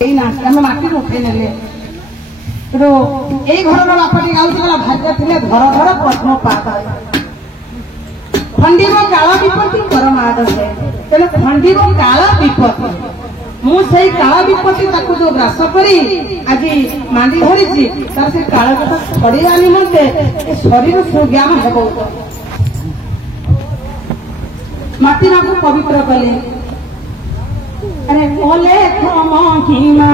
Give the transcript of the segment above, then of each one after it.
माटी उठे ने घर बापटी गाँव भाग्य थे घर घर पद्म पात खंडी काल विपत्ति कर माद तेरे खंडी काल विपत्ति मुझे काल विपत्ति जो ग्रास करी आज मांडी धरी तार से काल कथा छड़ा निमंते शरीर सुज्ञान हे माटी माँ को पवित्र कले अरे बोले महिमा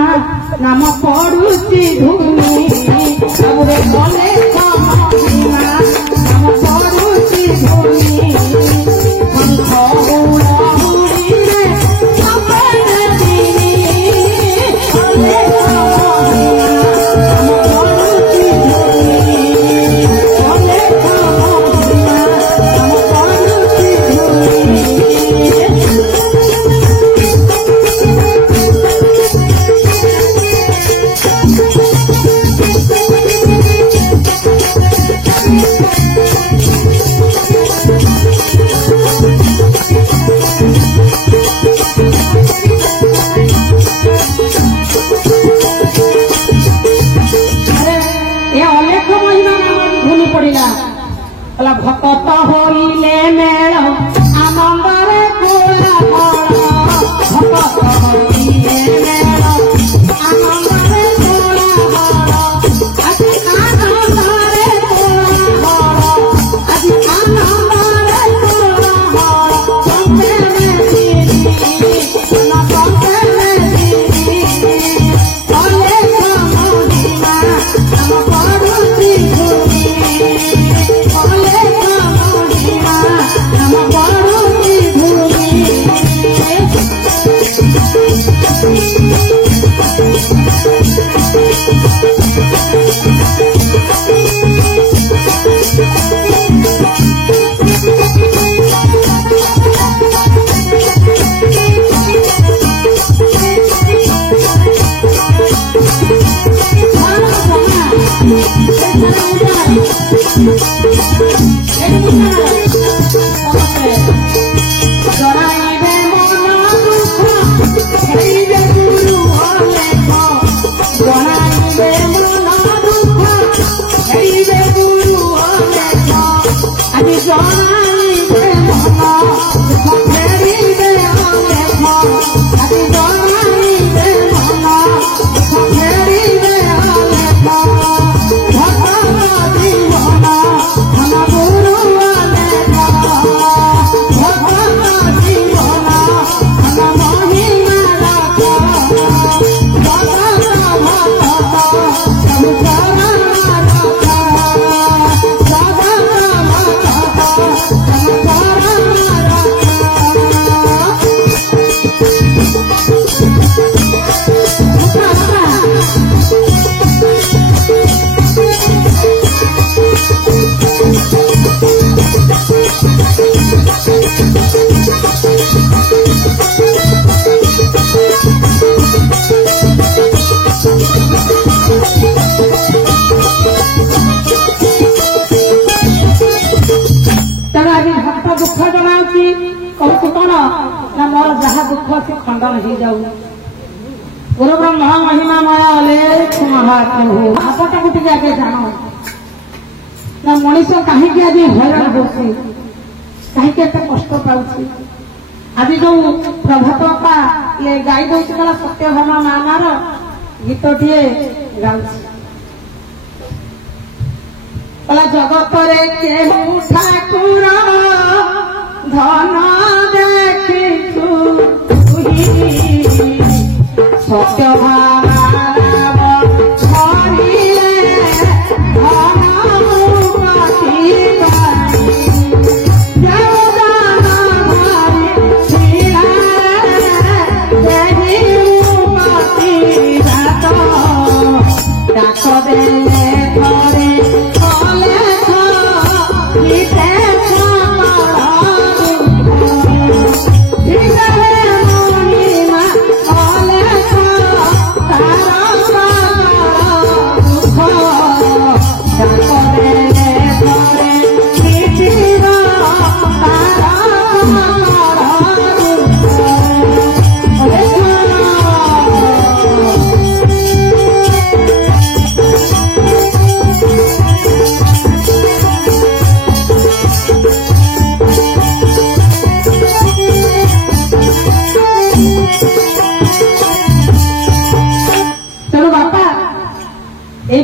नाम पड़ुची धुनी बोले महिमा नाम पड़ुची धुनी भक्त होइले मेल आनंदरे कोलाहल भक्त होइले मेल आनंदरे कोलाहल আজি आनंदरे कोलाहल আজি आनंदरे कोलाहल संगे मेरी ना संगे मेरी बोले महिमा नाम पड़ुची धुनी मोर जहा दुख से खंडन हो जाऊ गुरु ब्रह्मा महिमा माया अलेख महाप्रभु आपटा को टिके जानो ना मनीष कहीं आज हैरान होसी कहीं कष्ट पाऊँ आज जो प्रभातता ये गाई दे सत्यभामा नामार गीतटे गाला जगत ठाकुर धन देखु सत्यभामा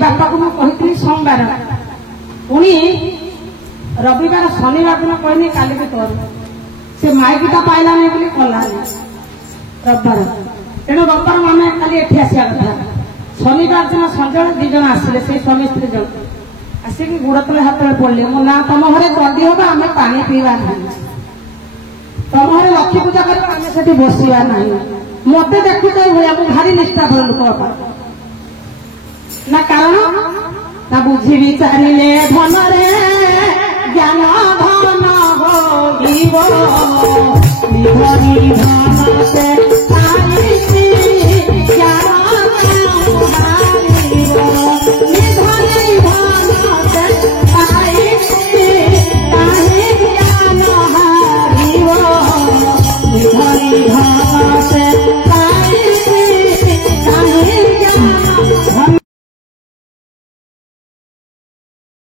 बापा को मुझे सोमवार पुणी रविवार शनिवार दिन कहनी काली भी कर से माइकटा पाइलानी बोली कलानी रविवार तेणु रविवार आम खाली एठी आसा कथा शनिवार दिन संजय दी जन आसिले से स्वामी स्त्री जन आसिक गोड़ तले हाथ तले पड़े मो ना तुम घरे जल्दी हम आम पानी पीवा ना तुम घरे लक्ष्मी पूजा कर आम से बसवा ना मत देखुच भाई भारी निष्ठापर लोक ना कारण ना बुझी विचारे धन रे ज्ञान धन हो